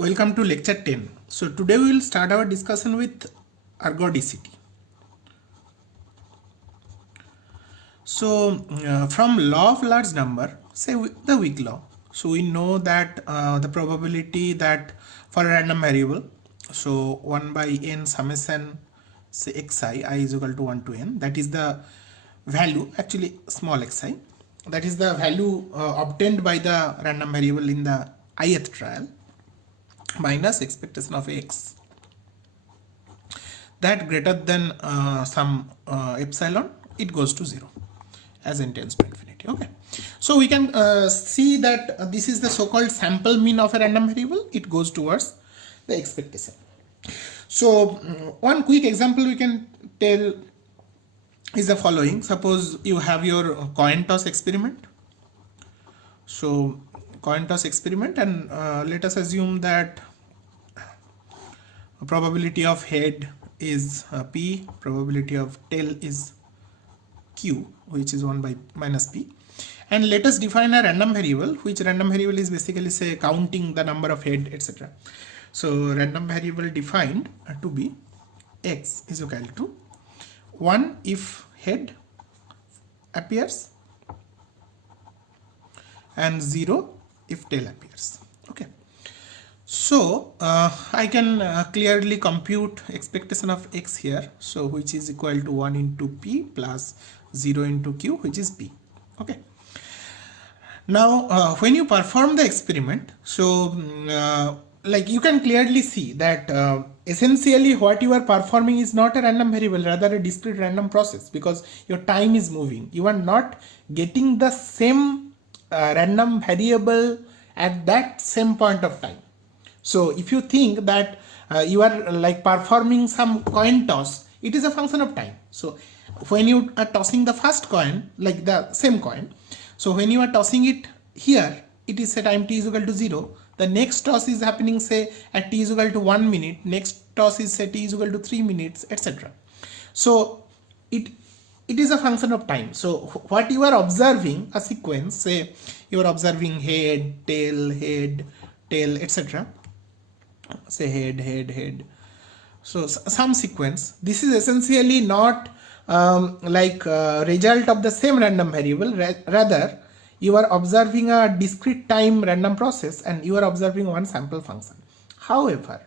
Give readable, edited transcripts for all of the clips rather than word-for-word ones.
Welcome to lecture 10. So today we will start our discussion with ergodicity. So from law of large number, say the weak law. So we know that the probability that for a random variable, so 1 by n summation say xi, I is equal to 1 to n, that is the value, actually small xi, that is the value obtained by the random variable in the ith trial, minus expectation of x that greater than some epsilon, it goes to 0 as n tends to infinity. Okay, so we can see that this is the so-called sample mean of a random variable. It goes towards the expectation. So one quick example we can tell is the following. Suppose you have your coin toss experiment. So coin toss experiment, and let us assume that probability of head is p, probability of tail is q, which is 1 by minus p, and let us define a random variable, which random variable is basically say counting the number of head, etc. So random variable defined to be x is equal to 1 if head appears and 0 if tail appears. Okay, so I can clearly compute expectation of x here, so which is equal to 1 into p plus 0 into q, which is p. Okay, now when you perform the experiment, so like you can clearly see that essentially what you are performing is not a random variable, rather a discrete random process, because your time is moving. You are not getting the same random variable at that same point of time. So if you think that you are like performing some coin toss, it is a function of time. So when you are tossing the first coin, like the same coin, so when you are tossing it here, it is say time t is equal to 0. The next toss is happening say at t is equal to 1 minute, next toss is say t is equal to 3 minutes, etc. So it is a function of time. So what you are observing, a sequence, say you are observing head, tail, etc. Say head. So some sequence. This is essentially not result of the same random variable. Rather, you are observing a discrete time random process and you are observing one sample function. However,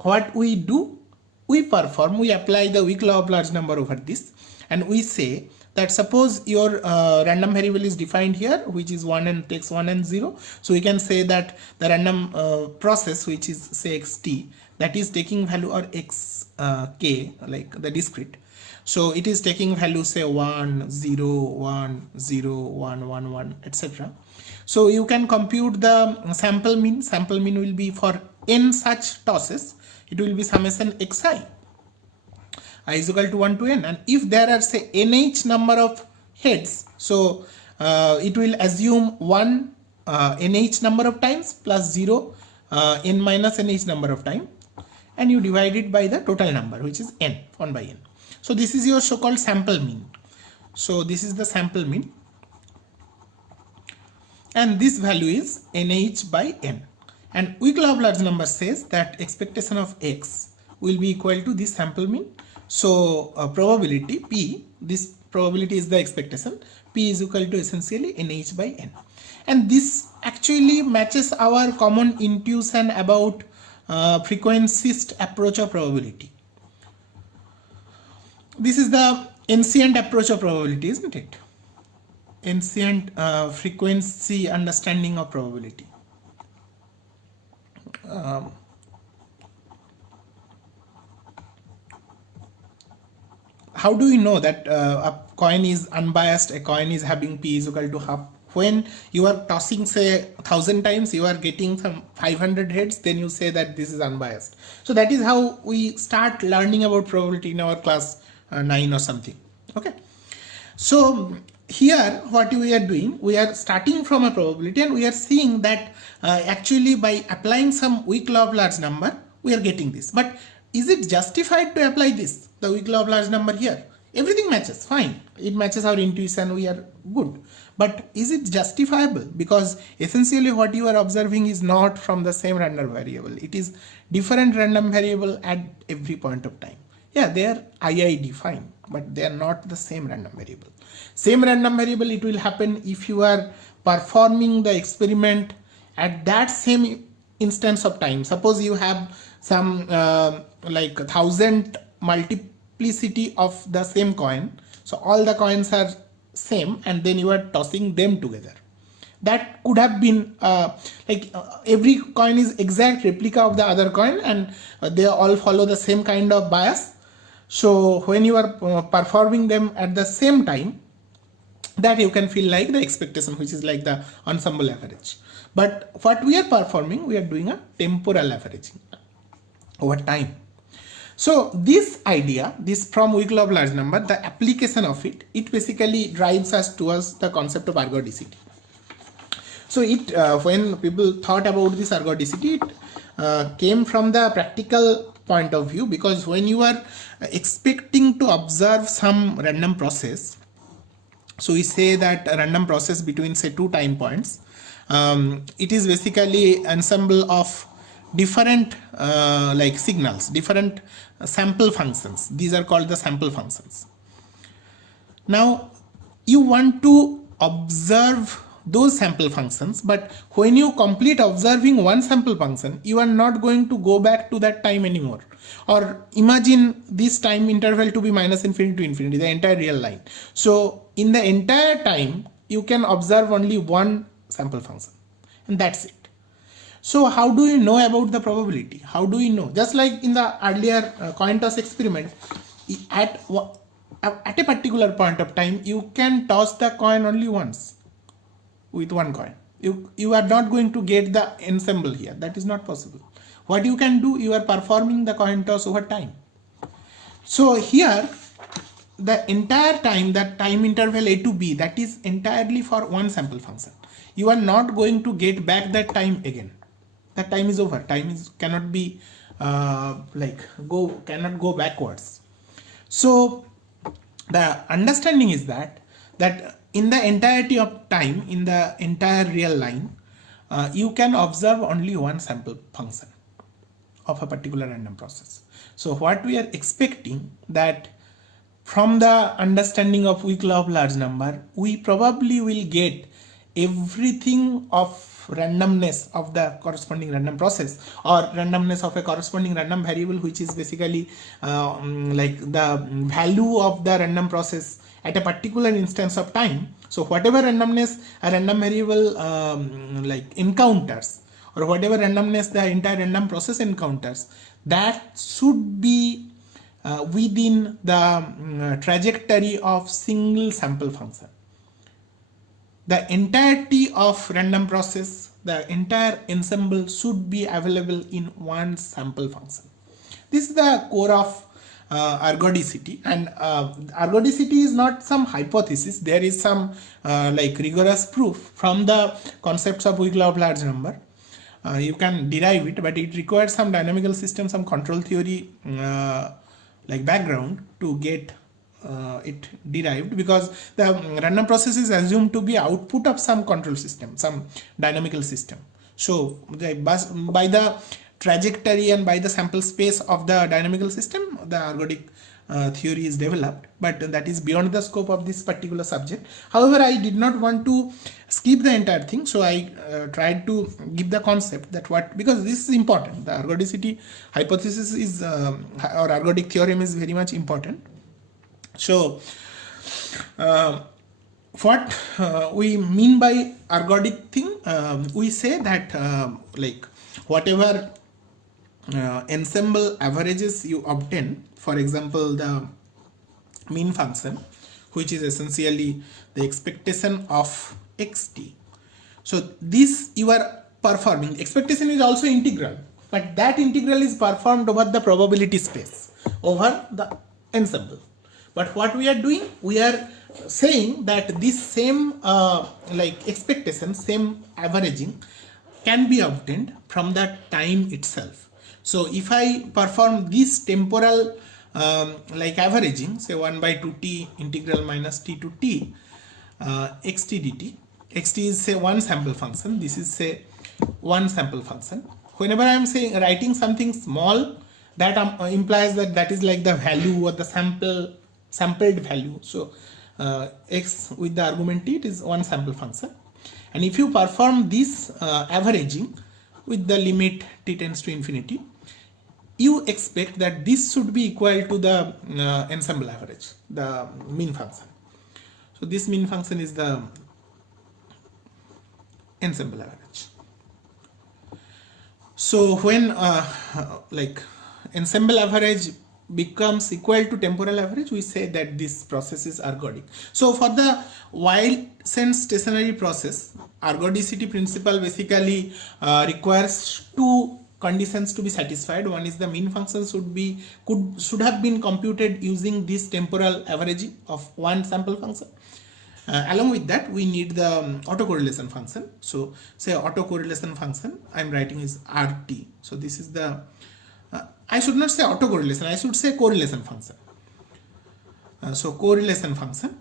what we do, we apply the weak law of large number over this, and we say that suppose your random variable is defined here, which is 1 and takes 1 and 0. So we can say that the random process, which is say xt, that is taking value, or xk, like the discrete. So it is taking value say 1, 0, 1, 0, 1, 1, 1, etc. So you can compute the sample mean. Sample mean will be for n such tosses. It will be summation xi. I is equal to 1 to n, and if there are say nh number of heads, so it will assume 1 nh number of times plus 0 n minus nh number of time, and you divide it by the total number, which is n, 1 by n. So this is your so-called sample mean. So this is the sample mean, and this value is nh by n, and weak law of large number says that expectation of x will be equal to this sample mean. So probability p, this probability is the expectation, p is equal to essentially nh by n, and this actually matches our common intuition about frequencist approach of probability. This is the ancient approach of probability, isn't it? Ancient frequency understanding of probability. How do we know that a coin is unbiased, a coin is having p is equal to half? When you are tossing say 1000 times, you are getting some 500 heads, then you say that this is unbiased. So that is how we start learning about probability in our class 9 or something. Okay, so here what we are doing, we are starting from a probability, and we are seeing that actually by applying some weak law of large number, we are getting this. But is it justified to apply this, the weak law of large number here? Everything matches, fine, it matches our intuition, we are good. But is it justifiable? Because essentially what you are observing is not from the same random variable. It is different random variable at every point of time. Yeah, they are IID, fine, but they are not the same random variable. Same random variable, it will happen if you are performing the experiment at that same instance of time. Suppose you have some like 1,000 multiplicity of the same coin, so all the coins are same, and then you are tossing them together. That could have been every coin is exact replica of the other coin, and they all follow the same kind of bias. So when you are performing them at the same time, that you can feel like the expectation, which is like the ensemble average. But what we are performing, we are doing a temporal averaging over time. So this idea, this from weak law of large number, the application of it, it basically drives us towards the concept of ergodicity. So it when people thought about this ergodicity, it came from the practical point of view, because when you are expecting to observe some random process, so we say that a random process between say two time points, it is basically ensemble of different like signals, different sample functions. These are called the sample functions. Now you want to observe those sample functions, but when you complete observing one sample function, you are not going to go back to that time anymore. Or imagine this time interval to be minus infinity to infinity, the entire real line. So in the entire time, you can observe only one sample function, and that's it. So how do you know about the probability? How do you know? Just like in the earlier coin toss experiment, at a particular point of time, you can toss the coin only once with one coin. You are not going to get the ensemble here. That is not possible. What you can do, you are performing the coin toss over time. So here, the entire time, that time interval A to B, that is entirely for one sample function. You are not going to get back that time again. That time is over. Time is cannot be cannot go backwards. So the understanding is that in the entirety of time, in the entire real line, you can observe only one sample function of a particular random process. So what we are expecting, that from the understanding of weak law of large number, we probably will get everything of randomness of the corresponding random process, or randomness of a corresponding random variable, which is basically like the value of the random process at a particular instance of time. So whatever randomness a random variable encounters, or whatever randomness the entire random process encounters, that should be within the trajectory of single sample function. The entirety of random process, the entire ensemble should be available in one sample function. This is the core of ergodicity, and ergodicity is not some hypothesis. There is some rigorous proof from the concepts of weak law of large number. You can derive it, but it requires some dynamical system, some control theory background to get it derived, because the random process is assumed to be output of some control system, some dynamical system. So by the trajectory and by the sample space of the dynamical system, the ergodic theory is developed, but that is beyond the scope of this particular subject. However, I did not want to skip the entire thing, so I tried to give the concept that because this is important. The ergodicity hypothesis is or ergodic theorem is very much important. So what we mean by ergodic thing, we say that whatever ensemble averages you obtain, for example the mean function, which is essentially the expectation of xt. So this you are performing. Expectation is also integral, but that integral is performed over the probability space, over the ensemble. But what we are doing, we are saying that this same expectation, same averaging can be obtained from the time itself. So if I perform this temporal averaging, say 1/2t integral minus t to t, xt dt. Xt is say one sample function, this is say one sample function. Whenever I am saying writing something small, that implies that that is like the value or the sampled value. So x with the argument t, it is one sample function. And if you perform this averaging with the limit t tends to infinity, you expect that this should be equal to the ensemble average, the mean function. So this mean function is the ensemble average. So when like ensemble average becomes equal to temporal average, we say that this process is ergodic. So for the Weyl-Senz stationary process, ergodicity principle basically requires two conditions to be satisfied. One is the mean function should have been computed using this temporal averaging of one sample function. Along with that, we need the autocorrelation function. So say autocorrelation function I'm writing is RT. So this is the I should not say autocorrelation, I should say correlation function. So correlation function.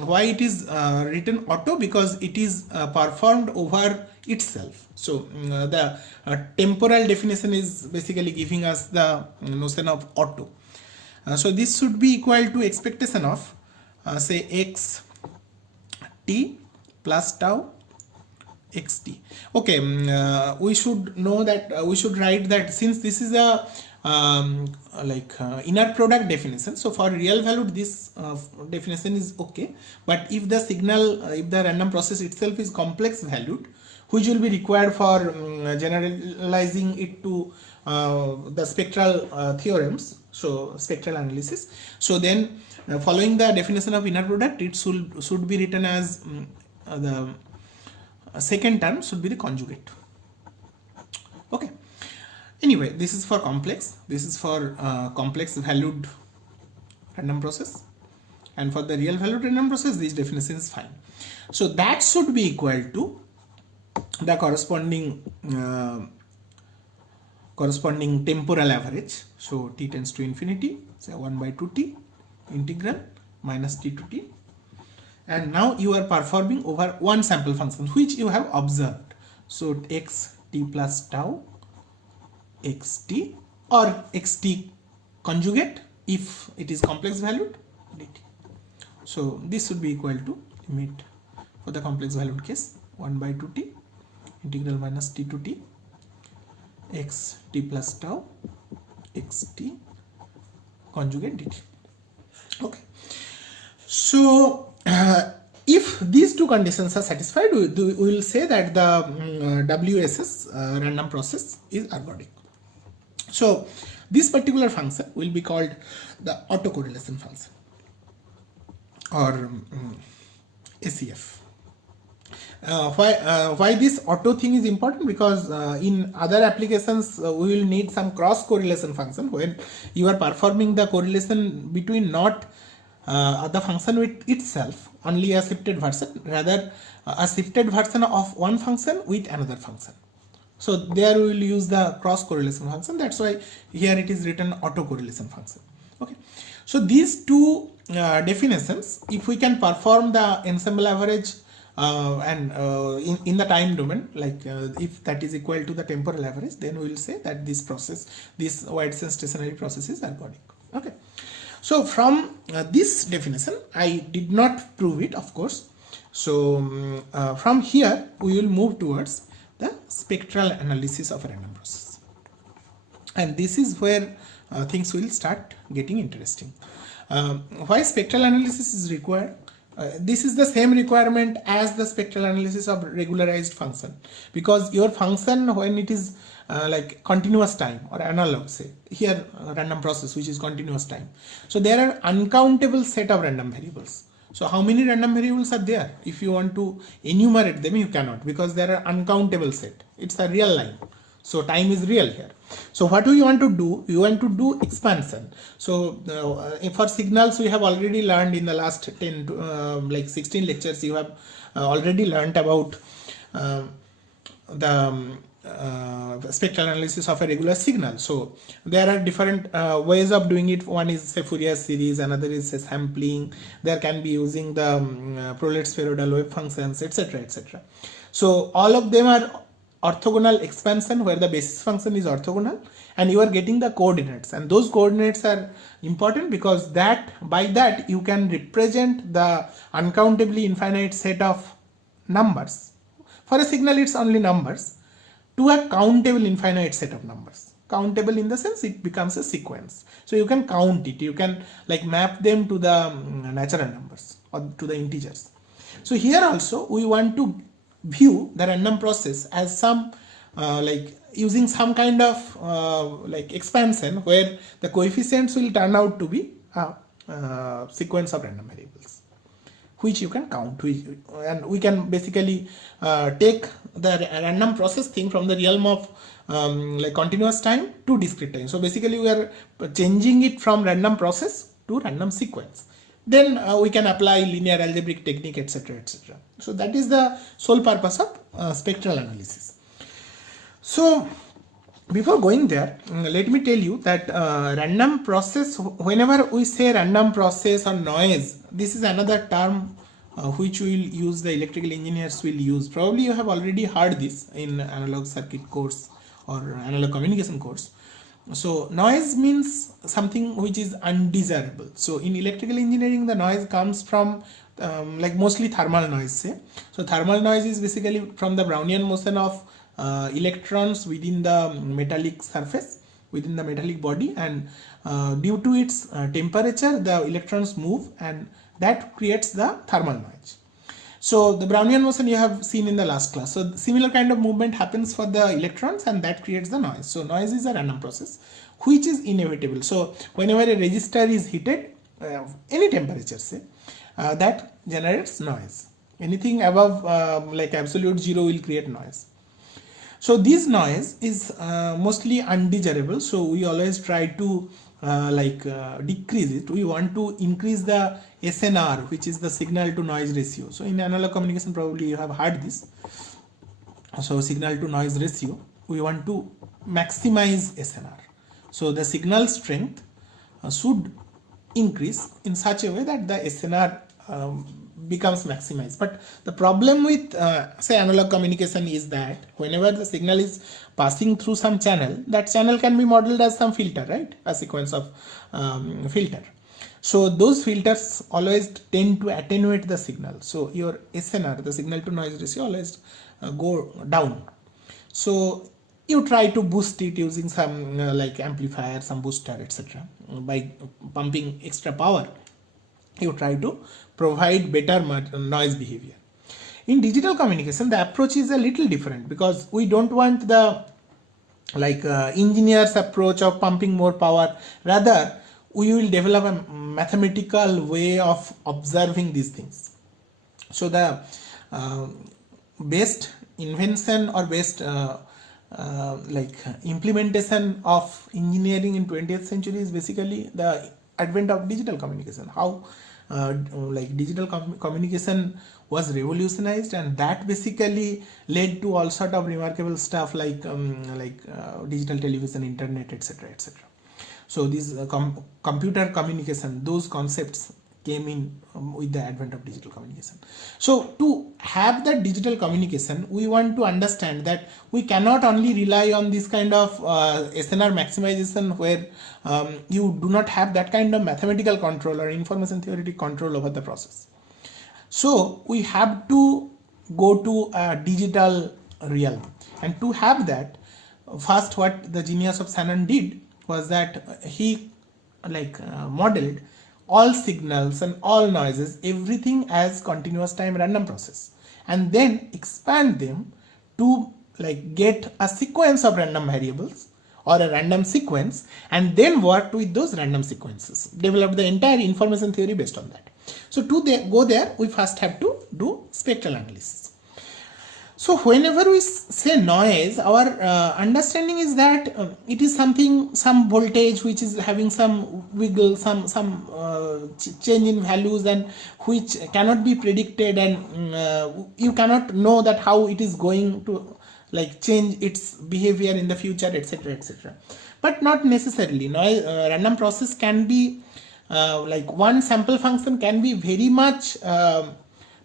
Why it is written auto? Because it is performed over itself. So the temporal definition is basically giving us the notion of auto. So this should be equal to expectation of say x t plus tau xt. Okay, we should know that we should write that since this is a inner product definition, so for real valued this definition is okay, but if the signal, if the random process itself is complex valued, which will be required for generalizing it to the spectral theorems, so spectral analysis, so then following the definition of inner product, it should be written as the second term should be the conjugate. Okay, anyway, this is for complex, this is for complex valued random process, and for the real valued random process this definition is fine. So that should be equal to the corresponding temporal average. So t tends to infinity, say 1 by 2t integral minus t to t, and now you are performing over one sample function which you have observed. So x t plus tau xt or xt conjugate if it is complex valued dt. So this should be equal to limit for the complex valued case 1 by 2t integral minus t to t x t plus tau xt conjugate dt. Okay, so if these two conditions are satisfied, we will say that the WSS random process is ergodic. So this particular function will be called the autocorrelation function or ACF. Why this auto thing is important? Because in other applications we will need some cross correlation function when you are performing the correlation between not the function with itself, only a shifted version, rather a shifted version of one function with another function. So there we will use the cross correlation function. That's why here it is written autocorrelation function. Okay, so these two definitions, if we can perform the ensemble average and in the time domain, like if that is equal to the temporal average, then we will say that this process, this Weyl-Senz stationary process is ergodic. Okay, so from this definition, I did not prove it, of course. So from here we will move towards the spectral analysis of a random process, and this is where things will start getting interesting. Why spectral analysis is required? This is the same requirement as the spectral analysis of regularized function, because your function, when it is like continuous time or analog, say here random process which is continuous time, so there are uncountable set of random variables. So how many random variables are there? If you want to enumerate them, you cannot, because there are uncountable set. It's a real line, so time is real here. So what do you want to do? You want to do expansion. So for signals, we have already learned in the last 10 to 16 lectures, you have already learned about the spectral analysis of a regular signal. So there are different ways of doing it. One is say Fourier series, another is say sampling. There can be using the Prolet spheroidal wave functions, etc., etc. So all of them are orthogonal expansion where the basis function is orthogonal, and you are getting the coordinates, and those coordinates are important because that by that you can represent the uncountably infinite set of numbers. For a signal it's only numbers to a countable infinite set of numbers. Countable in the sense it becomes a sequence, so you can count it, you can like map them to the natural numbers or to the integers. So here also we want to view the random process as some like using some kind of like expansion where the coefficients will turn out to be a sequence of random variables which you can count, and we can basically take the random process thing from the realm of like continuous time to discrete time. So basically we are changing it from random process to random sequence. Then we can apply linear algebraic technique, etc., etc. So that is the sole purpose of spectral analysis. So before going there, let me tell you that random process, whenever we say random process or noise, this is another term which will use the electrical engineers will use. Probably you have already heard this in analog circuit course or analog communication course. So noise means something which is undesirable. So in electrical engineering, the noise comes from like mostly thermal noise, say. So thermal noise is basically from the Brownian motion of electrons within the metallic surface, within the metallic body, and due to its temperature the electrons move, and that creates the thermal noise. So the Brownian motion you have seen in the last class. So similar kind of movement happens for the electrons, and that creates the noise. So noise is a random process which is inevitable. So whenever a resistor is heated, any temperature say, that generates noise. Anything above like absolute zero will create noise. So this noise is mostly undesirable, so we always try to decrease it. We want to increase the SNR, which is the signal to noise ratio. So in analog communication probably you have heard this. So signal to noise ratio, we want to maximize SNR. So the signal strength should increase in such a way that the SNR becomes maximized. But the problem with say analog communication is that whenever the signal is passing through some channel, that channel can be modeled as some filter, right? A sequence of filter. So those filters always tend to attenuate the signal. So your SNR, the signal to noise ratio, always go down. So you try to boost it using some like amplifier, some booster, etc. By pumping extra power, you try to provide better noise behavior. In digital communication, the approach is a little different because we don't want the engineer's approach of pumping more power. Rather, we will develop a mathematical way of observing these things. So the best invention or best implementation of engineering in 20th century is basically the advent of digital communication. How digital communication was revolutionized, and that basically led to all sort of remarkable stuff like digital television, internet, etc., etc. So these computer communication, those concepts came in with the advent of digital communication. So to have that digital communication, we want to understand that we cannot only rely on this kind of SNR maximization where you do not have that kind of mathematical control or information theoretic control over the process. So we have to go to a digital realm, and to have that, first what the genius of Shannon did was that he modeled all signals and all noises, everything as continuous time random process, and then expand them to get a sequence of random variables or a random sequence, and then work with those random sequences, develop the entire information theory based on that. So to go there, we first have to do spectral analysis. So whenever we say noise, our understanding is that it is something, some voltage which is having some wiggle, some change in values, and which cannot be predicted, and you cannot know that how it is going to like change its behavior in the future, etc., etc. But not necessarily. Random process can be like one sample function can be very much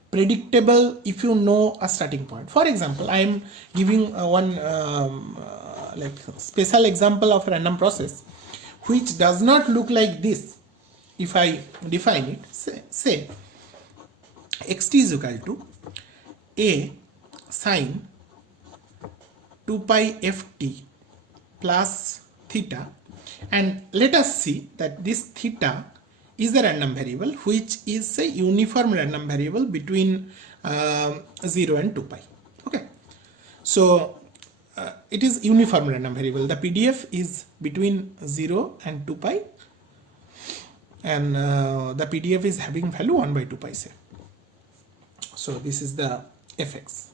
predictable if you know a starting point. For example, I am giving one like special example of a random process which does not look like this. If I define it, say xt is equal to a sine 2 pi ft plus theta, and let us see that this theta is a random variable which is a uniform random variable between 0 and 2 pi. Okay, so it is uniform random variable. The PDF is between 0 and 2 pi, and the PDF is having value 1 by 2 pi, say. So this is the fx,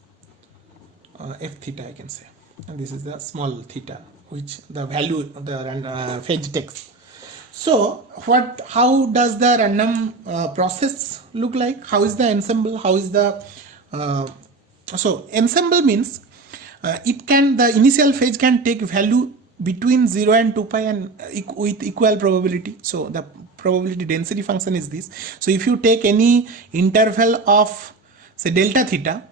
f theta I can say, and this is the small theta which the value the phase takes. So how does the random process look like? How is the ensemble? How is the so ensemble means the initial phase can take value between 0 and 2 pi and with equal probability. So the probability density function is this. So if you take any interval of say delta theta,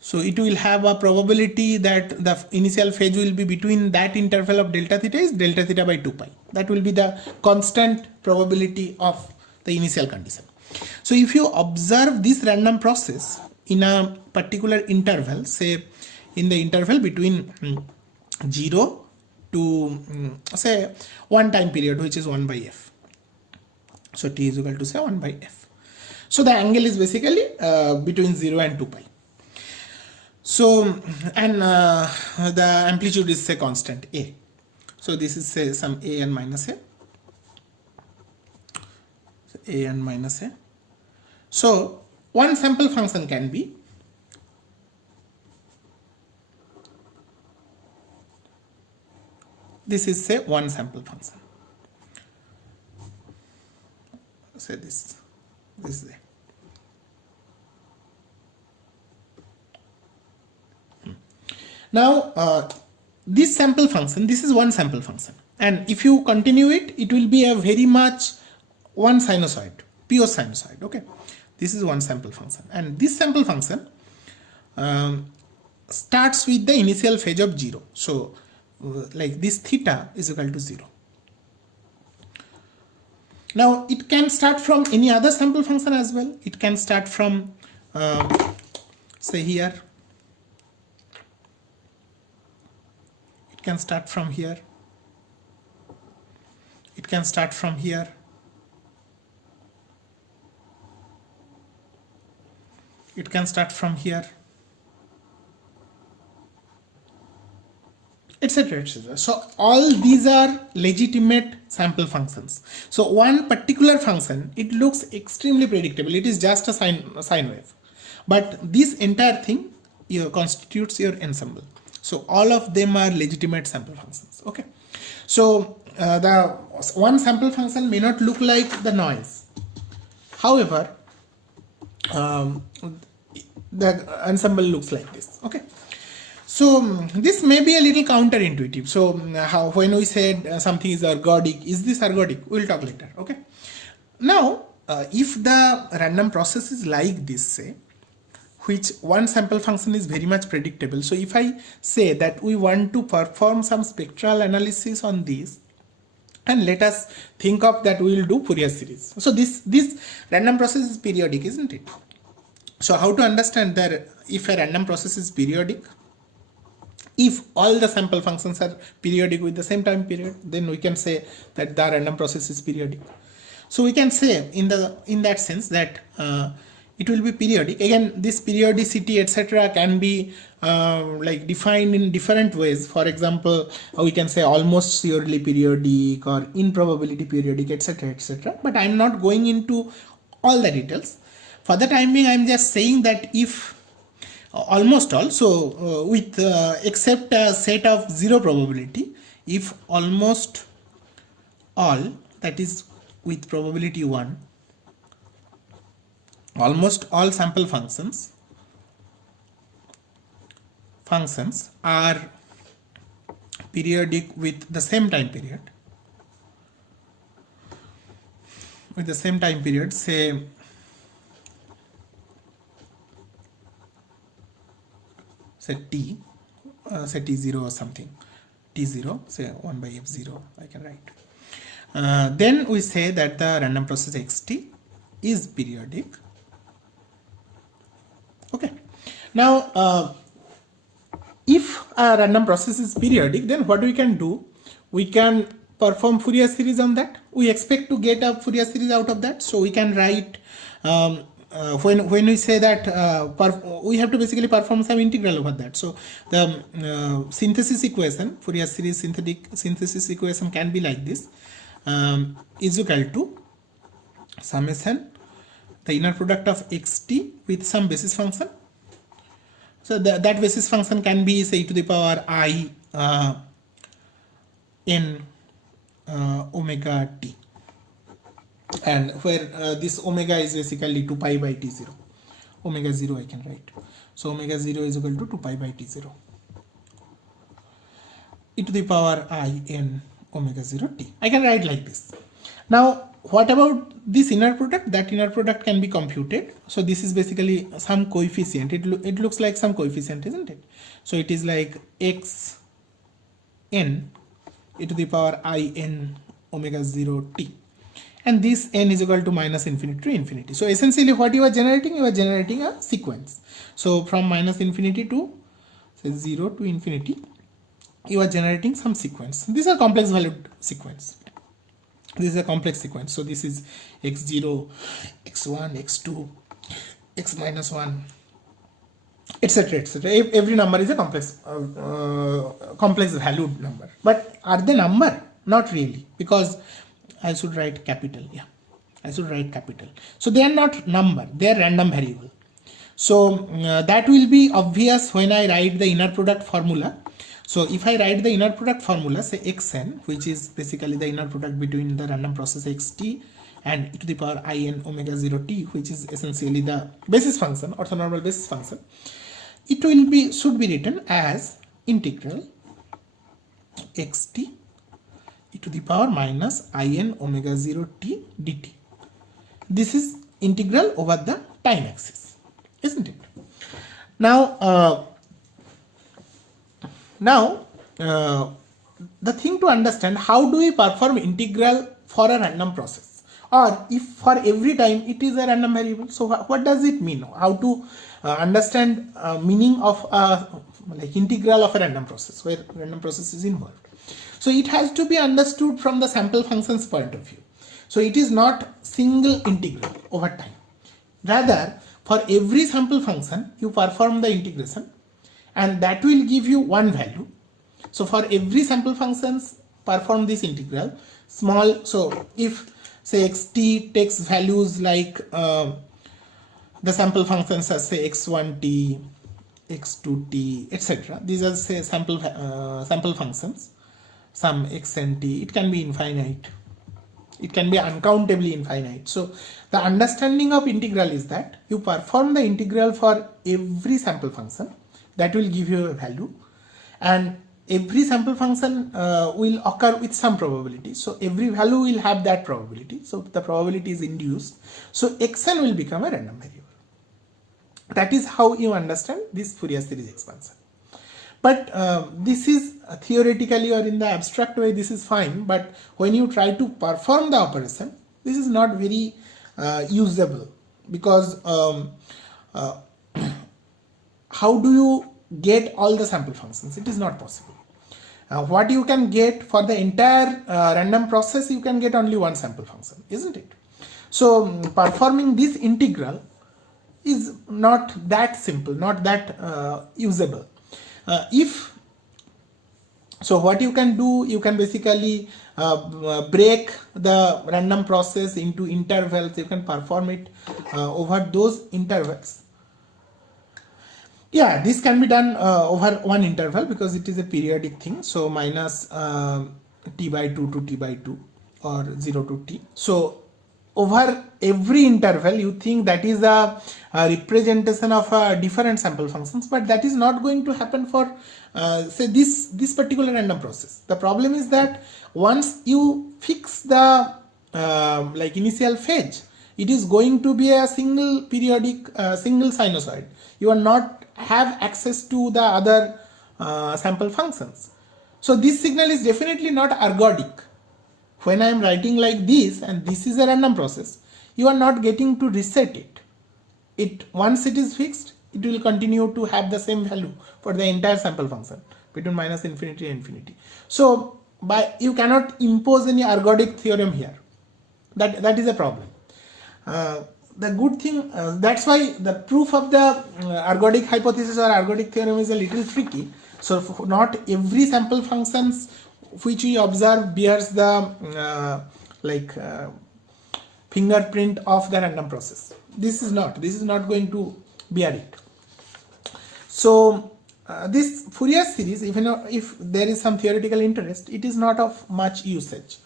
so it will have a probability that the initial phase will be between that interval of delta theta is delta theta by 2 pi. That will be the constant probability of the initial condition. So if you observe this random process in a particular interval, say in the interval between 0 to say one time period, which is 1 by f. So t is equal to say 1 by f. So the angle is basically between 0 and 2 pi. So and the amplitude is say constant a. So this is say some a and minus a. So a and minus a. So one sample function can be this is say one sample function. Say this is a. Now this sample function, this is one sample function, and if you continue it, it will be a very much one sinusoid, pure sinusoid. Okay, this is one sample function, and this sample function starts with the initial phase of 0. So like this theta is equal to 0. Now it can start from any other sample function as well. It can start from say here. It can start from here. It can start from here. It can start from here, etc., etc. So all these are legitimate sample functions. So one particular function, it looks extremely predictable. It is just a sine wave, but this entire thing constitutes your ensemble. So all of them are legitimate sample functions. Okay, so the one sample function may not look like the noise. However, the ensemble looks like this. Okay, so this may be a little counterintuitive. So when we said something is ergodic, is this ergodic? We'll talk later. Okay, now if the random process is like this, say, which one sample function is very much predictable. So if I say that we want to perform some spectral analysis on this, and let us think of that we will do Fourier series. So this random process is periodic, isn't it? So how to understand that if a random process is periodic? If all the sample functions are periodic with the same time period, then we can say that the random process is periodic. So we can say in that sense that it will be periodic. Again, this periodicity etc. can be like defined in different ways. For example, we can say almost surely periodic or improbability periodic, etc., etc. But I am not going into all the details. For the time being, I am just saying that if almost all, so with except a set of 0 probability, if almost all, that is with probability 1, almost all sample functions functions are periodic with the same time period, say t, say t0 or something, t0, say 1 by f0 I can write. Then we say that the random process xt is periodic. Okay. Now if a random process is periodic, then what we can do, we can perform Fourier series on that. We expect to get a Fourier series out of that, so we can write when we say that we have to basically perform some integral over that. So the synthesis equation, Fourier series synthesis equation can be like this, is equal to summation the inner product of xt with some basis function. So that basis function can be, say, e to the power I n omega t, and where this omega is basically 2 pi by t0, omega 0 I can write. So omega 0 is equal to 2 pi by t0, e to the power I n omega 0 t. I can write like this. Now what about this inner product? That inner product can be computed. So this is basically some coefficient. It looks like some coefficient, isn't it? So it is like x n e to the power I n omega 0 t, and this n is equal to minus infinity to infinity. So essentially what you are generating a sequence. So from minus infinity to, say, 0 to infinity, you are generating some sequence. These are complex valued sequence. This is a complex sequence. So this is x0, x1, x2, x minus 1, etc., etc. Every number is a complex valued number. But are they number? Not really, because I should write capital. Yeah, I should write capital. So they are not number, they are random variable. So that will be obvious when I write the inner product formula. So if I write the inner product formula, say xn, which is basically the inner product between the random process xt and e to the power I n omega 0 t, which is essentially the basis function, orthonormal basis function, it will be, should be written as integral xt e to the power minus I n omega 0 t dt. This is integral over the time axis, isn't it? Now the thing to understand, how do we perform integral for a random process, or if for every time it is a random variable. So what does it mean? How to understand meaning of like integral of a random process where random process is involved. So it has to be understood from the sample function's point of view. So it is not single integral over time. Rather, for every sample function you perform the integration, and that will give you one value. So for every sample functions, perform this integral small. So if, say, xt takes values like the sample functions are, say, x1t, x2t, etc. These are, say, sample functions, some xnt. It can be infinite, it can be uncountably infinite. So the understanding of integral is that you perform the integral for every sample function, that will give you a value, and every sample function will occur with some probability. So every value will have that probability. So the probability is induced. So xn will become a random variable. That is how you understand this Fourier series expansion. But this is theoretically or in the abstract way, this is fine. But when you try to perform the operation, this is not very usable, because how do you get all the sample functions? It is not possible. What you can get for the entire random process, you can get only one sample function, isn't it? So performing this integral is not that simple, not that usable. So what you can do, you can basically break the random process into intervals. You can perform it over those intervals. Yeah, this can be done over one interval because it is a periodic thing. So minus t by 2 to t by 2 or 0 to t. So over every interval you think that is a representation of different sample functions, but that is not going to happen for say this particular random process. The problem is that once you fix the like initial phase, it is going to be a single periodic single sinusoid. You will not have access to the other sample functions. So this signal is definitely not ergodic. When I am writing like this and this is a random process, you are not getting to reset it. Once it is fixed, it will continue to have the same value for the entire sample function between minus infinity and infinity. So you cannot impose any ergodic theorem here. That is a problem. The good thing, that's why the proof of the ergodic hypothesis or ergodic theorem is a little tricky. So not every sample functions which we observe bears the fingerprint of the random process. This is not going to bear it. So this Fourier series, even if there is some theoretical interest, it is not of much usage.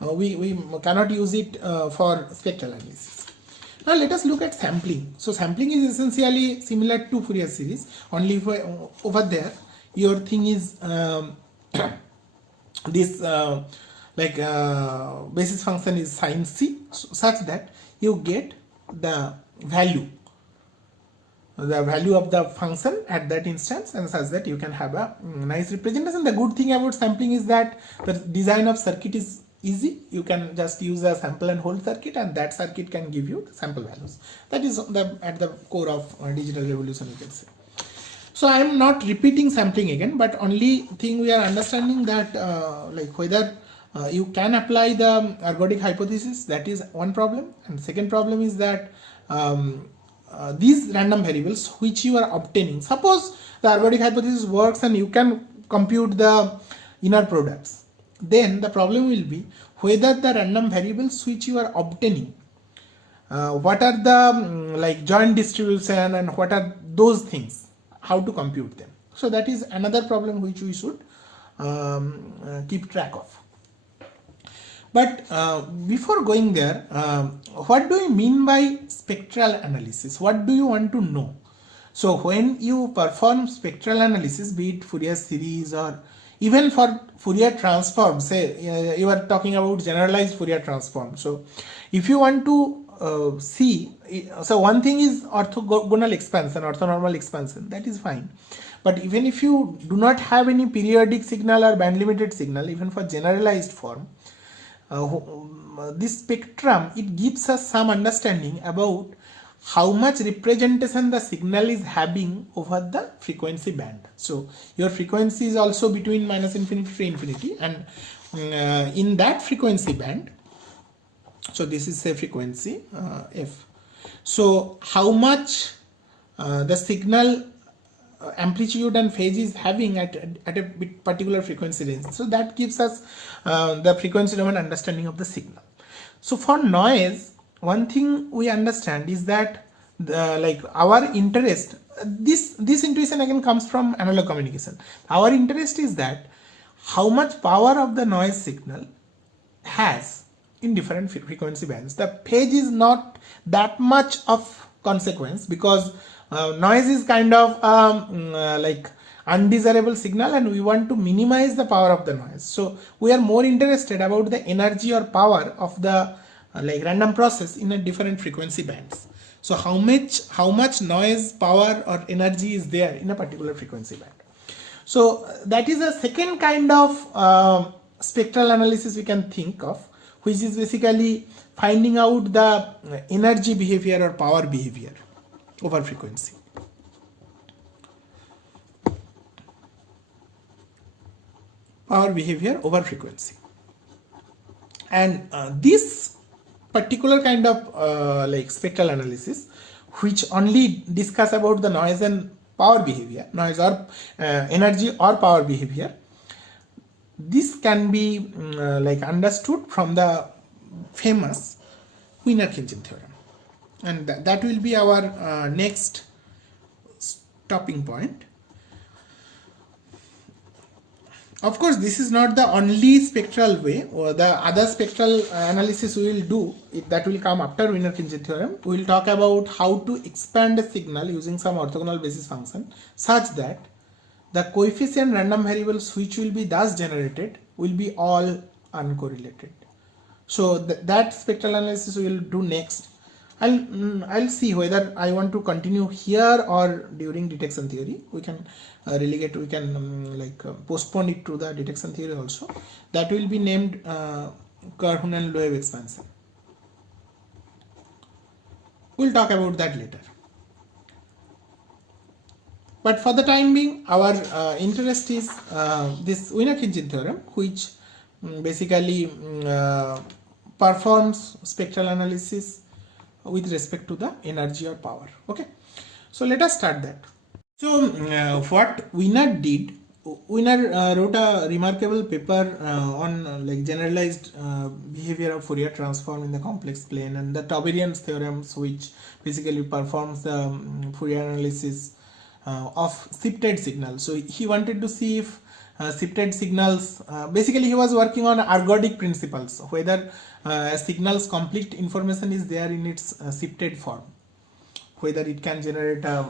We cannot use it for spectral analysis. Now let us look at sampling. So sampling is essentially similar to Fourier series, only if over there your thing is this basis function is sin c, such that you get the value of the function at that instance, and such that you can have a nice representation. The good thing about sampling is that the design of circuit is easy. You can just use a sample and hold circuit, and that circuit can give you the sample values. That is at the core of digital revolution, you can say. So I am not repeating sampling again, but only thing we are understanding that whether you can apply the ergodic hypothesis, that is one problem, and second problem is that these random variables which you are obtaining, suppose the ergodic hypothesis works and you can compute the inner products, then the problem will be whether the random variables which you are obtaining, what are the joint distribution and what are those things, how to compute them. So that is another problem which we should keep track of. But before going there, what do you mean by spectral analysis? What do you want to know? So when you perform spectral analysis, be it Fourier series or even for Fourier transform, say you are talking about generalized Fourier transform. So if you want to see, so one thing is orthogonal expansion, orthonormal expansion, that is fine. But even if you do not have any periodic signal or band limited signal, even for generalized form, this spectrum, it gives us some understanding about how much representation the signal is having over the frequency band. So your frequency is also between minus infinity to infinity, and in that frequency band, so this is say frequency f. So how much the signal amplitude and phase is having at a particular frequency range. So that gives us the frequency domain understanding of the signal. So for noise, one thing we understand is that our interest, this intuition again comes from analog communication. Our interest is that how much power of the noise signal has in different frequency bands. The phase is not that much of consequence, because noise is kind of undesirable signal and we want to minimize the power of the noise. So we are more interested about the energy or power of the random process in a different frequency bands. So how much noise, power or energy is there in a particular frequency band. So that is a second kind of spectral analysis we can think of, which is basically finding out the energy behavior or power behavior over frequency. Power behavior over frequency. And this particular kind of spectral analysis, which only discuss about the noise and power behavior, noise or energy or power behavior, this can be understood from the famous Wiener-Khinchine theorem. And that will be our next stopping point. Of course, this is not the only spectral way, or the other spectral analysis we will do, that will come after Wiener Khinchine theorem. We will talk about how to expand a signal using some orthogonal basis function such that the coefficient random variables which will be thus generated will be all uncorrelated. So that spectral analysis we will do next. I'll see whether I want to continue here or during detection theory. We can relegate, we can postpone it to the detection theory also. That will be named Kerr-Hunen wave expansion. We'll talk about that later. But for the time being, our interest is this Wiener Khinchine theorem, which basically performs spectral analysis with respect to the energy or power. Okay, so let us start that. So what Wiener did, Wiener wrote a remarkable paper on generalized behavior of Fourier transform in the complex plane, and the Tauberian's theorems, which basically performs the Fourier analysis of shifted signals. So he wanted to see if shifted signals, basically he was working on ergodic principles, whether signal's complete information is there in its shifted form, whether it can generate a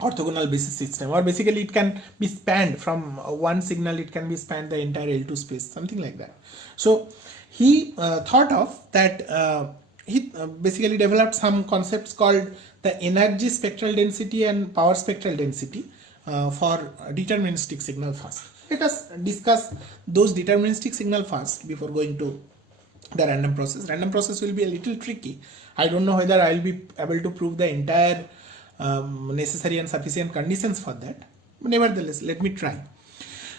orthogonal basis system, or basically it can be spanned from one signal, it can be spanned the entire L2 space, something like that. So he thought of that, he basically developed some concepts called the energy spectral density and power spectral density for deterministic signal first. Let us discuss those deterministic signal first before going to the random process. Random process will be a little tricky. I don't know whether I will be able to prove the entire necessary and sufficient conditions for that, but nevertheless let me try.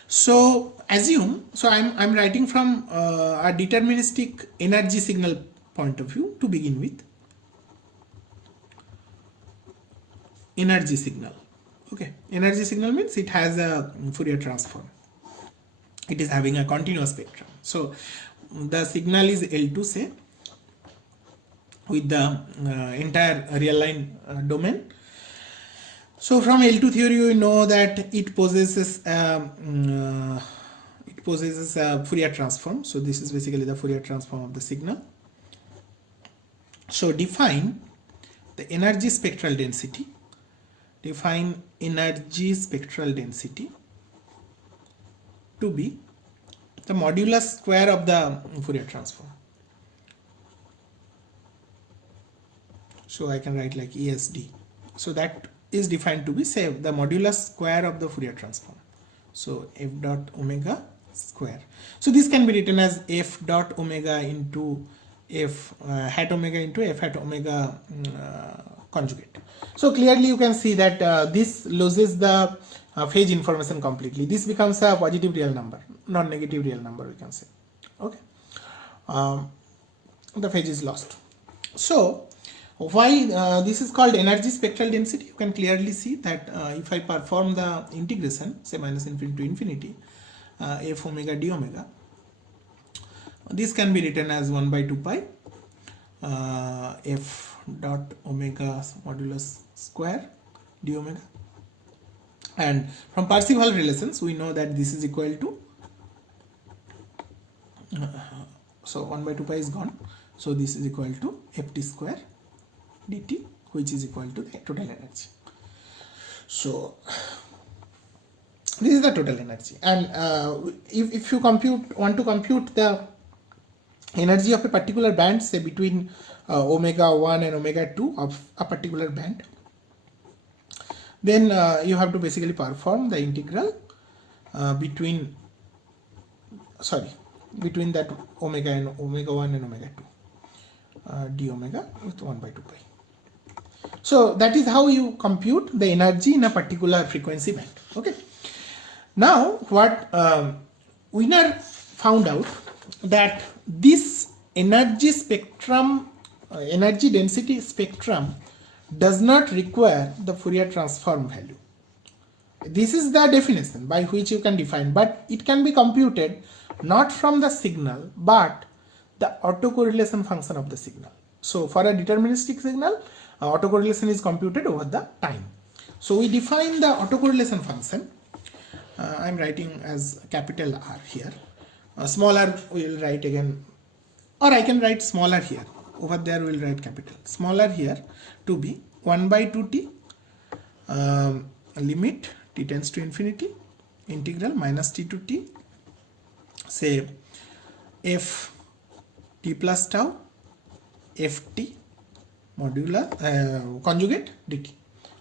So assume, so I'm writing from a deterministic energy signal point of view to begin with. Energy signal, okay, energy signal means it has a Fourier transform, it is having a continuous spectrum. So the signal is L2, say, with the entire real line domain. So from L2 theory we know that it possesses a Fourier transform. So this is basically the Fourier transform of the signal. So define the energy spectral density. Define energy spectral density to be the modulus square of the Fourier transform. So I can write like ESD. So that is defined to be, say, the modulus square of the Fourier transform. So f dot omega square. So this can be written as f dot omega into f hat omega into f hat omega conjugate. So clearly you can see that this loses the phase information completely. This becomes a positive real number, non-negative real number, we can say. Okay, the phase is lost. So why this is called energy spectral density? You can clearly see that if I perform the integration, say minus infinity to infinity, f omega d omega, this can be written as 1 by 2 pi f dot omega modulus square d omega, and from Parseval relations we know that this is equal to so 1 by 2 pi is gone, so this is equal to ft square dt, which is equal to the total energy. So this is the total energy, and if you want to compute the energy of a particular band, say between omega 1 and omega 2 of a particular band, then you have to basically perform the integral between that omega and omega 1 and omega 2 d omega with 1 by 2 pi. So that is how you compute the energy in a particular frequency band. Okay, now what Wiener found out, that this energy spectrum, energy density spectrum does not require the Fourier transform value. This is the definition by which you can define, but it can be computed not from the signal but the autocorrelation function of the signal. So for a deterministic signal, autocorrelation is computed over the time. So we define the autocorrelation function I'm writing as capital R here. Smaller we will write again, or I can write smaller here. Over there we will write capital. Smaller here to be 1 by 2t limit t tends to infinity integral minus t to t, say f t plus tau ft modular conjugate dt.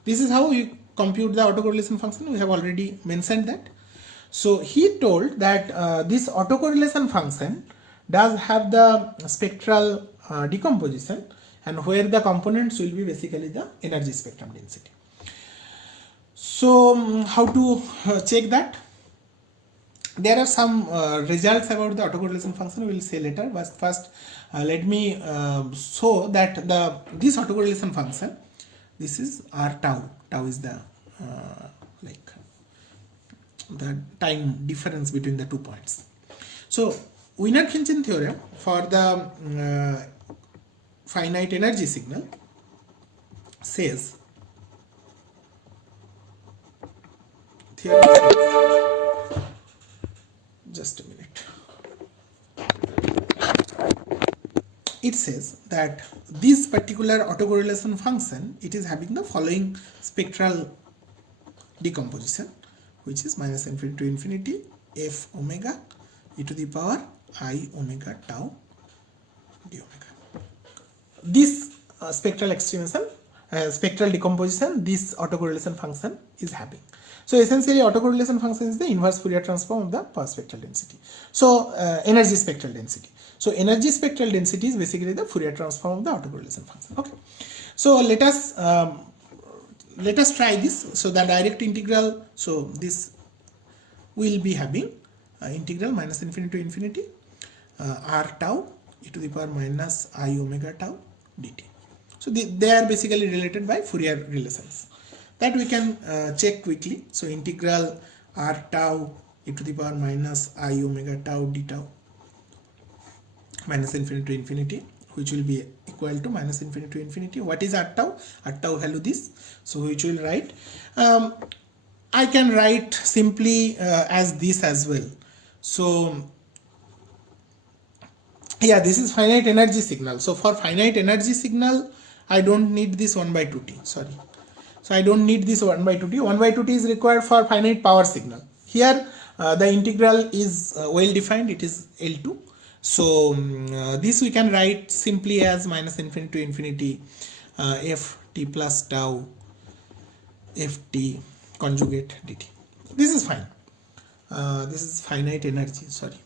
This is how you compute the autocorrelation function. We have already mentioned that. So he told that this autocorrelation function does have the spectral decomposition, and where the components will be basically the energy spectrum density. So how to check that? There are some results about the autocorrelation function we will say later, but first let me show that this autocorrelation function, this is r tau. Tau is the like the time difference between the 2 points. So Wiener-Khinchine theorem for the finite energy signal says, just a minute, it says that this particular autocorrelation function, it is having the following spectral decomposition, which is minus infinity to infinity f omega e to the power I omega tau d omega. This spectral extremation, spectral decomposition, this autocorrelation function is having. So essentially autocorrelation function is the inverse Fourier transform of the power spectral density. So energy spectral density. So energy spectral density is basically the Fourier transform of the autocorrelation function. Okay. So let us try this. So the direct integral, so this will be having integral minus infinity to infinity r tau e to the power minus I omega tau dt. So they are basically related by Fourier relations. That we can check quickly. So integral r tau e to the power minus I omega tau d tau minus infinity to infinity, which will be equal to minus infinity to infinity. What is r tau? R tau value this. So which will write, I can write simply as this as well. So yeah, this is finite energy signal. So for finite energy signal, I don't need this 1 by 2t. Sorry. So I don't need this 1 by 2t. 1 by 2t is required for finite power signal. Here the integral is well defined. It is L2. So this we can write simply as minus infinity to infinity f t plus tau f t conjugate dt. This is fine. This is finite energy. Sorry.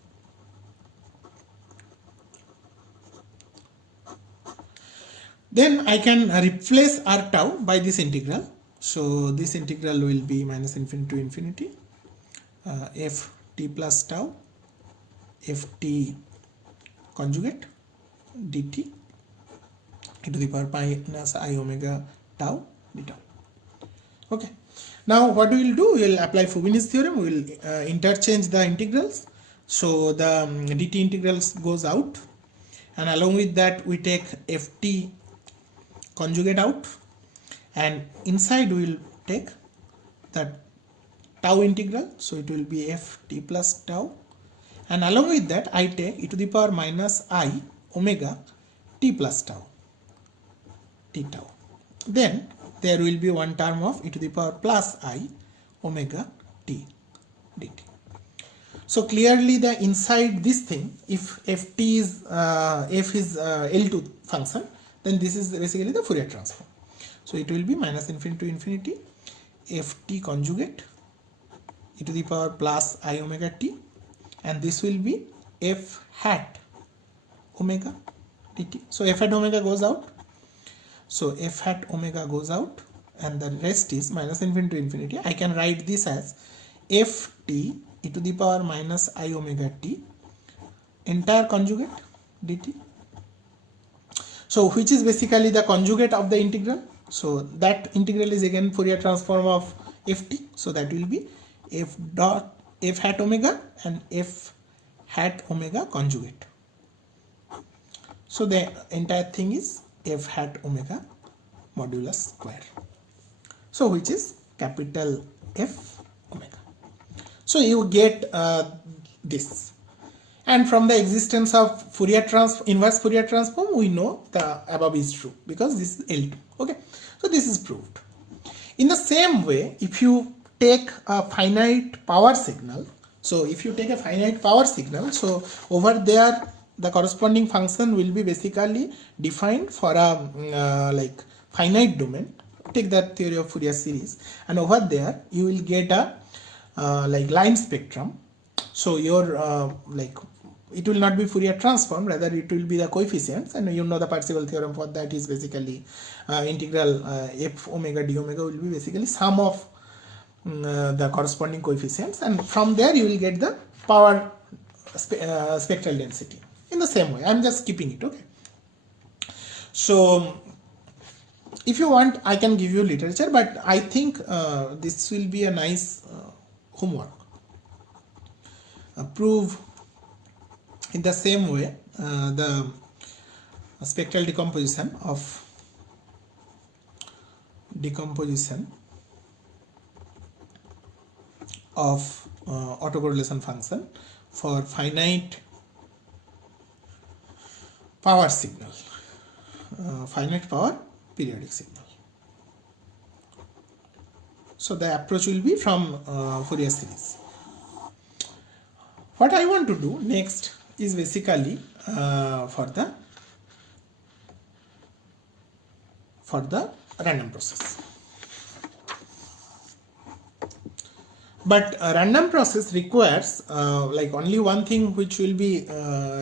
Then I can replace r tau by this integral. So this integral will be minus infinity to infinity f t plus tau f t conjugate dt e to the power minus I omega tau d tau. Okay. Now what we will do, we will apply Fubini's theorem. We will interchange the integrals. So the dt integrals goes out, and along with that we take ft conjugate out, and inside we will take the tau integral. So it will be ft plus tau, and along with that I take e to the power minus I omega t plus tau t tau. Then there will be one term of e to the power plus I omega t dt. So clearly the inside this thing, if f is L2 function, then this is basically the Fourier transform. So it will be minus infinity to infinity ft conjugate e to the power plus I omega t, and this will be f hat omega dt. So f hat omega goes out. So f hat omega goes out, and the rest is minus infinity to infinity. I can write this as ft e to the power minus I omega t entire conjugate dt. So which is basically the conjugate of the integral. So that integral is again Fourier transform of ft. So that will be f hat omega and f hat omega conjugate. So the entire thing is f hat omega modulus square. So which is capital F omega. So you get this. And from the existence of inverse Fourier transform, we know the above is true because this is L2. Okay, so this is proved. In the same way, if you take a finite power signal, so if you take a finite power signal, so over there the corresponding function will be basically defined for a like finite domain. Take that theory of Fourier series, and over there you will get a like line spectrum. So your like it will not be Fourier transform, rather it will be the coefficients, and you know the Parseval theorem for that is basically integral f omega d omega will be basically sum of the corresponding coefficients, and from there you will get the power spectral density. In the same way, I am just keeping it. Okay, so if you want I can give you literature, but I think this will be a nice homework. Prove in the same way the spectral decomposition of autocorrelation function for finite power signal, finite power periodic signal. So the approach will be from Fourier series. What I want to do next is basically for the random process. But a random process requires like only one thing which will be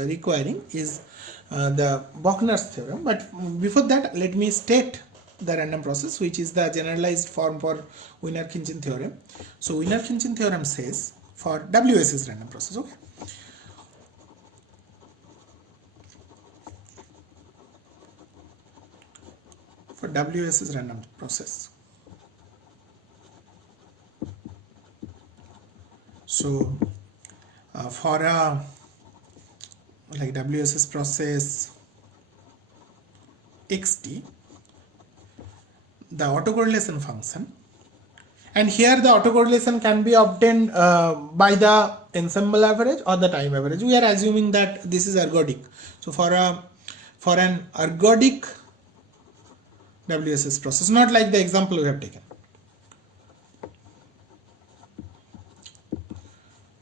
requiring is the Bochner's theorem. But before that, let me state the random process, which is the generalized form for Wiener-Khinchine theorem. So Wiener-Khinchine theorem says for WS's random process. Okay. For WS's random process. So for a like WS's process xt, the autocorrelation function, and here the autocorrelation can be obtained by the ensemble average or the time average. We are assuming that this is ergodic. So for an ergodic WSS process, not like the example we have taken.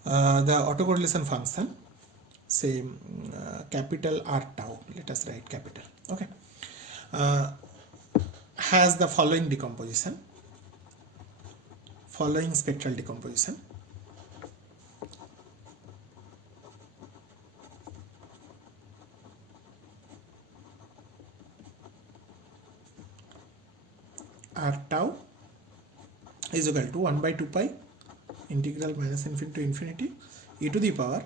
The autocorrelation function, say capital R tau, let us write capital, okay, has the following decomposition, following spectral decomposition. R tau is equal to 1 by 2 pi integral minus infinity to infinity e to the power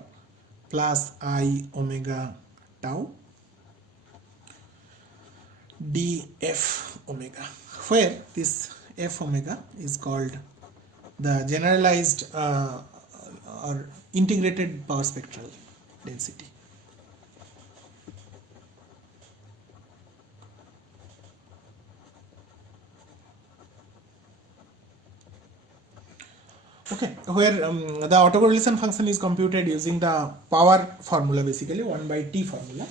plus I omega tau df omega, where this f omega is called the generalized or integrated power spectral density. Okay, where the autocorrelation function is computed using the power formula, basically 1 by t formula,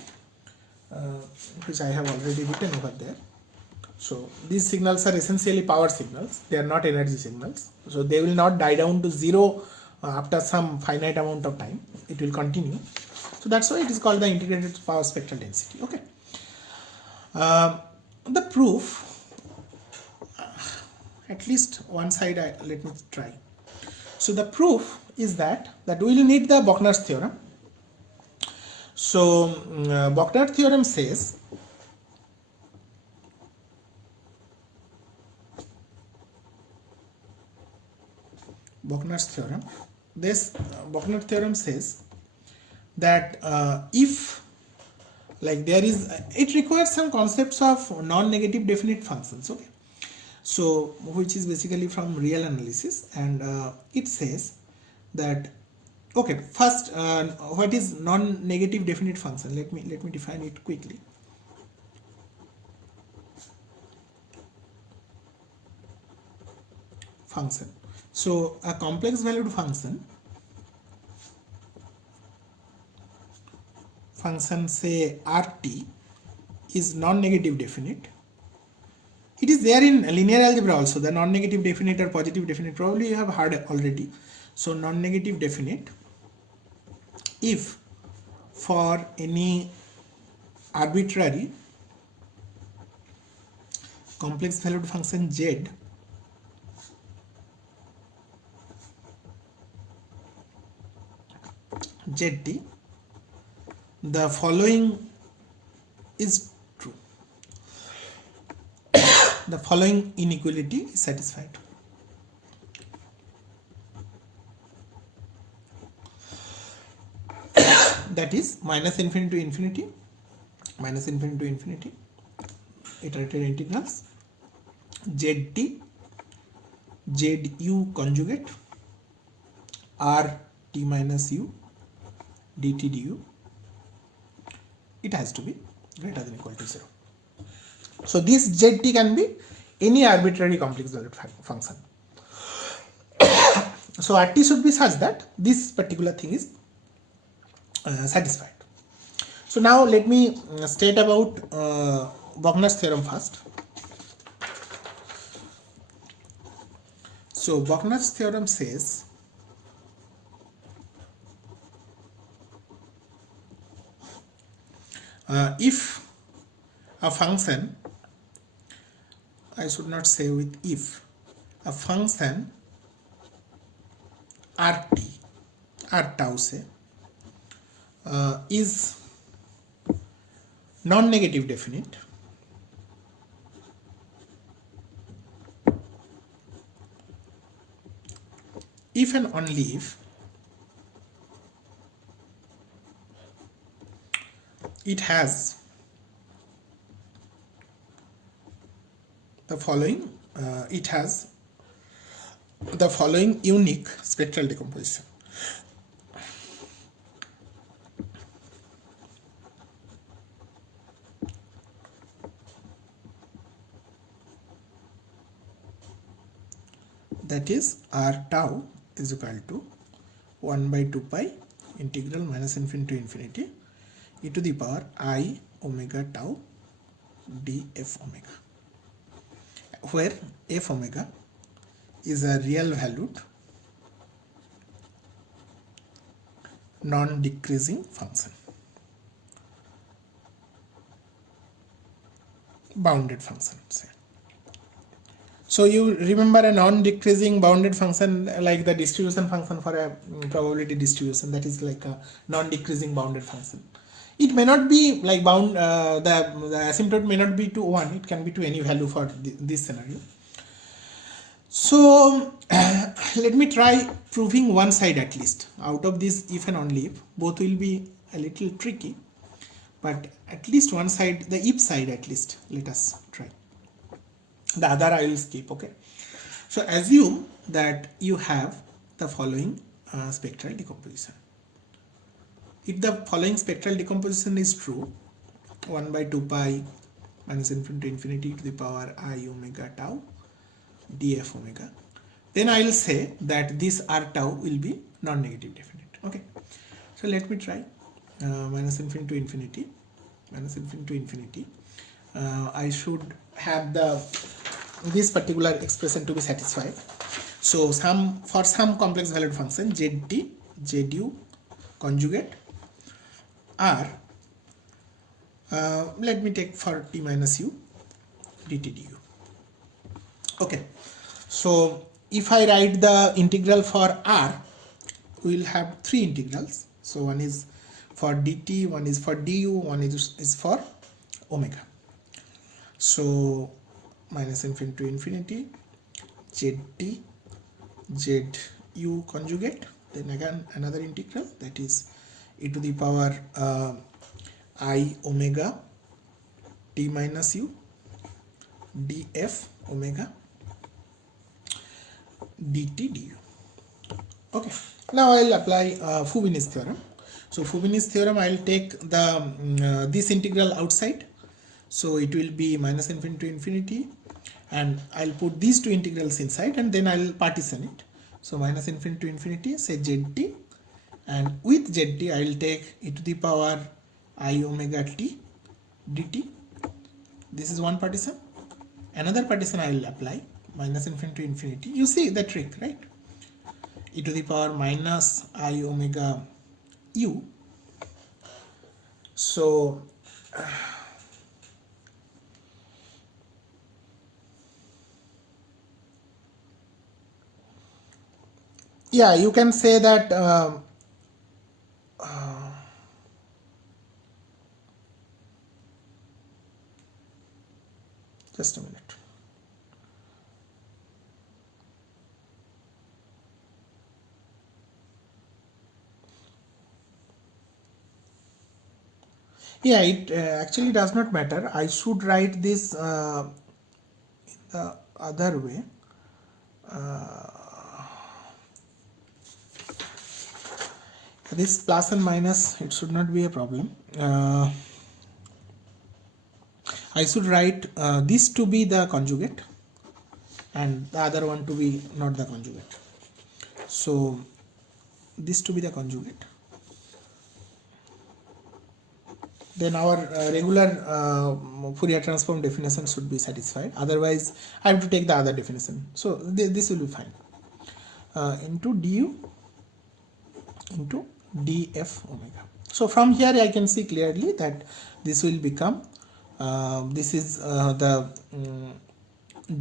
which I have already written over there. So these signals are essentially power signals, they are not energy signals, so they will not die down to zero after some finite amount of time, it will continue. So that's why it is called the integrated power spectral density. Okay, the proof, at least one side let me try. So the proof is that we will need the Bochner's theorem. So Bochner theorem says Bochner's theorem. This Bochner theorem says that if like there is, it requires some concepts of non-negative definite functions. Okay. So which is basically from real analysis, and it says that, okay, first what is non-negative definite function? Let me define it quickly. Function. So a complex valued function function say rt is non-negative definite. It is there in linear algebra also, the non-negative definite or positive definite, probably you have heard already. So non-negative definite if for any arbitrary complex valued function z zt, the following is true. The following inequality is satisfied. That is minus infinity to infinity, minus infinity to infinity, iterated integrals, zt, zu conjugate, rt minus u, dt du, it has to be greater than or equal to 0. So this zt can be any arbitrary complex valued function. So rt should be such that this particular thing is satisfied. So now let me state about Wagner's theorem first. So Wagner's theorem says if a function, I should not say with if, a function rt, r tau say, is non-negative definite, if and only if it has the following, unique spectral decomposition. That is r tau is equal to 1 by 2 pi integral minus infinity to infinity e to the power I omega tau df omega, where f omega is a real valued non-decreasing function, bounded function say. So you remember a non-decreasing bounded function like the distribution function for a probability distribution, that is like a non-decreasing bounded function. It may not be like bound, the asymptote may not be to 1, it can be to any value for this scenario. So let me try proving one side at least out of this if and only if. Both will be a little tricky, but at least one side, the if side at least, let us try. The other I will skip, okay. So assume that you have the following spectral decomposition. If the following spectral decomposition is true, 1 by 2 pi minus infinity to infinity to the power I omega tau df omega, then I will say that this r tau will be non-negative definite, okay. So let me try minus infinity to infinity, minus infinity to infinity. I should have this particular expression to be satisfied. So for some complex valued function zt, zdu conjugate r, let me take for t minus u dt du. Okay, so if I write the integral for r, we will have three integrals. So one is for dt, one is for du, one is for omega. So minus infinity to infinity zt, zu conjugate, then again another integral, that is e to the power I omega t minus u df omega dt du. Okay, now I will apply Fubini's theorem. So Fubini's theorem, I will take the this integral outside, so it will be minus infinity to infinity, and I'll put these two integrals inside and then I'll partition it. So minus infinity to infinity say zt, and with zt I will take e to the power I omega t dt. This is one partition. Another partition I will apply minus infinity to infinity. You see the trick, right? E to the power minus I omega u. So yeah, you can say that just a minute. Yeah, it actually does not matter. I should write this the other way. This plus and minus, it should not be a problem. I should write this to be the conjugate and the other one to be not the conjugate. So this to be the conjugate. Then our regular Fourier transform definition should be satisfied. Otherwise, I have to take the other definition. So this will be fine. Into du into df omega. So from here I can see clearly that this will become this is the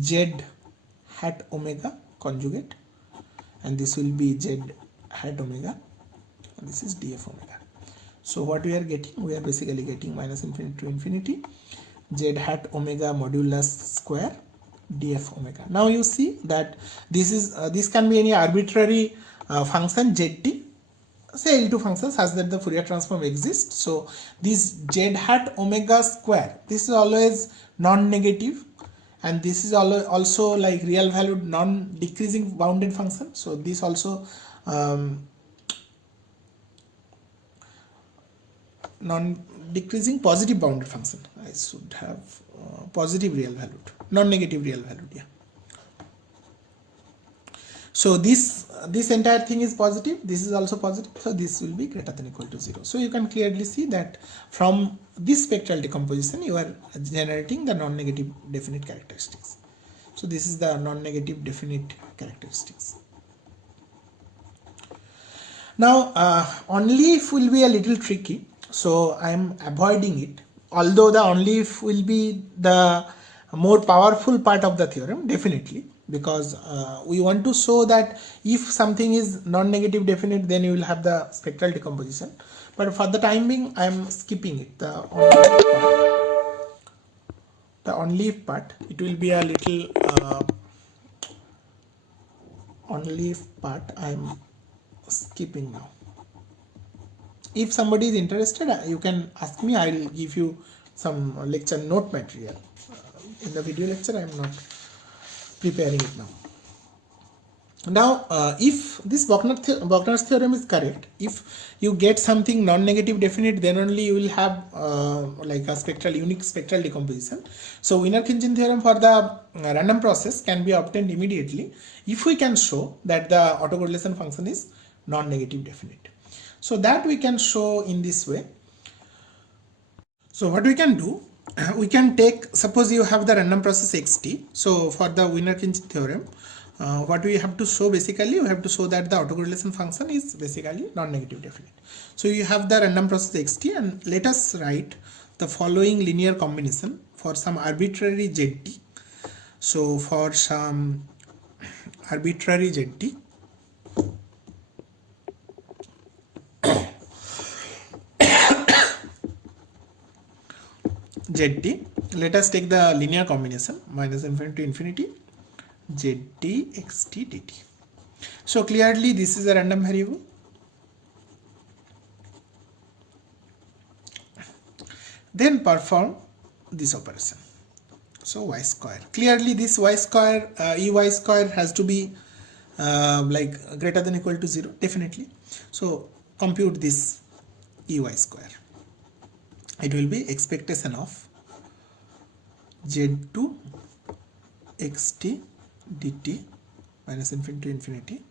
z hat omega conjugate, and this will be z hat omega, and this is df omega. So what we are getting? We are basically getting minus infinity to infinity z hat omega modulus square df omega. Now you see that this is this can be any arbitrary function zt, say L2 function such that the Fourier transform exists. So this z hat omega square, this is always non-negative, and this is also like real valued non-decreasing bounded function. So this also non-decreasing positive bounded function. I should have positive real valued, non-negative real valued. Yeah. So this entire thing is positive. This is also positive. So this will be greater than or equal to 0. So you can clearly see that from this spectral decomposition you are generating the non-negative definite characteristics. So this is the non-negative definite characteristics. Now only if will be a little tricky. So I am avoiding it. Although the only if will be the more powerful part of the theorem, definitely, because we want to show that if something is non-negative definite, then you will have the spectral decomposition. But for the time being, I am skipping it. The only if part, it will be a little only if part I am skipping now. If somebody is interested, you can ask me. I will give you some lecture note material. In the video lecture, I am not preparing it now. Now, if this Bochner's theorem is correct, if you get something non-negative definite, then only you will have like a unique spectral decomposition. So, Wiener-Khinchine theorem for the random process can be obtained immediately if we can show that the autocorrelation function is non-negative definite. So that we can show in this way. So what we can do, we can take, suppose you have the random process xt. So for the Wiener-Khinchine theorem, what we have to show, basically we have to show that the autocorrelation function is basically non-negative definite. So you have the random process xt, and let us write the following linear combination for some arbitrary zt. So for some arbitrary zt, zt, let us take the linear combination minus infinity to infinity zt xt dt. So clearly this is a random variable. Then perform this operation. So y square. Clearly this y square, ey square has to be like greater than or equal to 0, definitely. So compute this ey square. It will be expectation of z2 xt dt minus infinity to infinity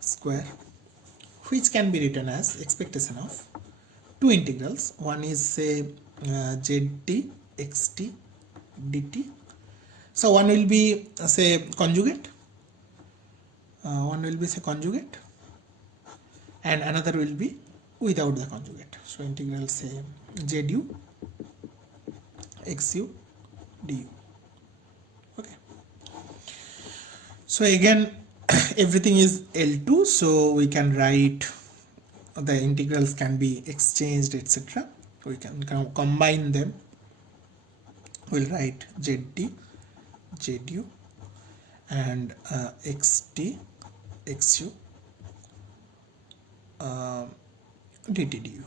square, which can be written as expectation of two integrals. One is say zt xt dt. So one will be say conjugate, and another will be without the conjugate. So integral say zu xu du. Okay. So again everything is L2, so we can write the integrals can be exchanged, etc. We can combine them. We'll write zd zdu and xt xu dt du.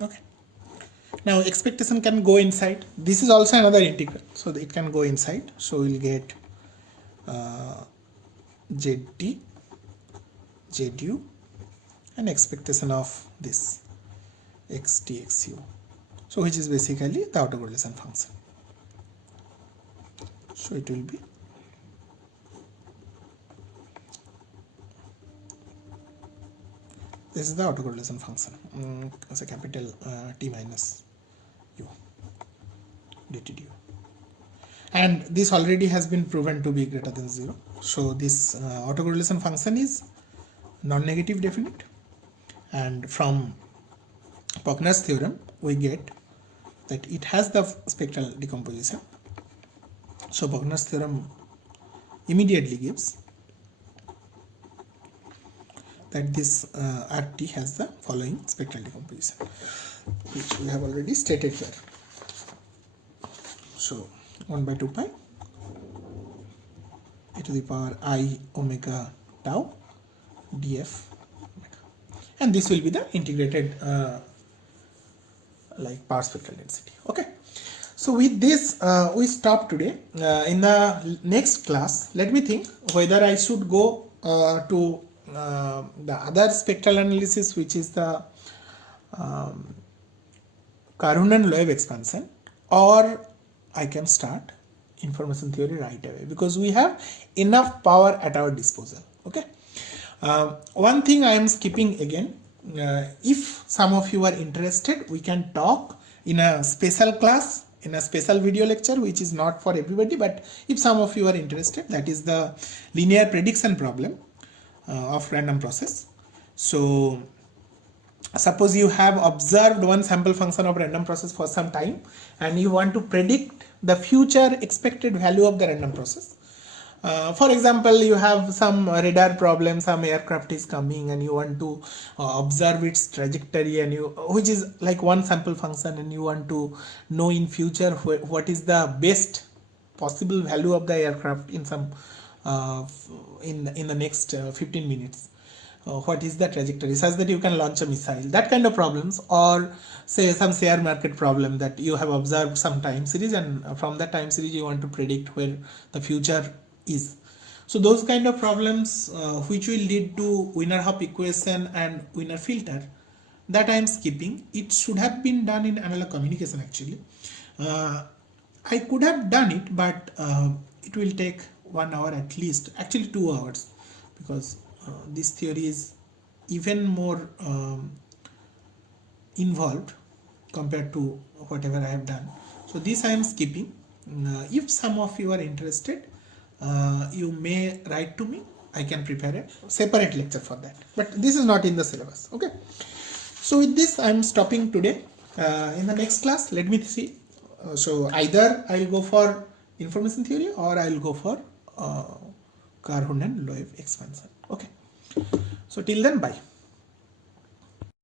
Okay. Now expectation can go inside. This is also another integral, so it can go inside. So we'll get zd zdu and expectation of this xt xu, so which is basically the autocorrelation function. So it will be this is the autocorrelation function as a capital T minus u dt du, and this already has been proven to be greater than 0. So this autocorrelation function is non-negative definite, and from Pogner's theorem we get that it has the spectral decomposition. So Pogner's theorem immediately gives that this RT has the following spectral decomposition, which we have already stated here. So 1 by 2 pi e to the power I omega tau df omega, and this will be the integrated like power spectral density. Okay. So with this we stop today. In the next class, let me think whether I should go to the other spectral analysis, which is the Karhunen-Loeb expansion, or I can start information theory right away, because we have enough power at our disposal. Okay. One thing I am skipping again, if some of you are interested, we can talk in a special class, in a special video lecture, which is not for everybody, but if some of you are interested, that is the linear prediction problem of random process. So suppose you have observed one sample function of random process for some time, and you want to predict the future expected value of the random process. For example, you have some radar problem, some aircraft is coming and you want to observe its trajectory, and which is like one sample function, and you want to know in future what is the best possible value of the aircraft in some in the next 15 minutes. What is the trajectory such that you can launch a missile, that kind of problems, or say some share market problem that you have observed some time series, and from that time series you want to predict where the future is. So those kind of problems which will lead to Wiener-Hopf equation and Wiener filter, that I am skipping. It should have been done in analog communication actually. I could have done it, but it will take 1 hour at least, actually 2 hours, because this theory is even more involved compared to whatever I have done. So this I am skipping. If some of you are interested, you may write to me. I can prepare a separate lecture for that, but this is not in the syllabus. Okay. So with this I am stopping today. In the next class, let me see. So either I will go for information theory or I will go for Karhunen-Loeb expansion. Okay. So till then, bye.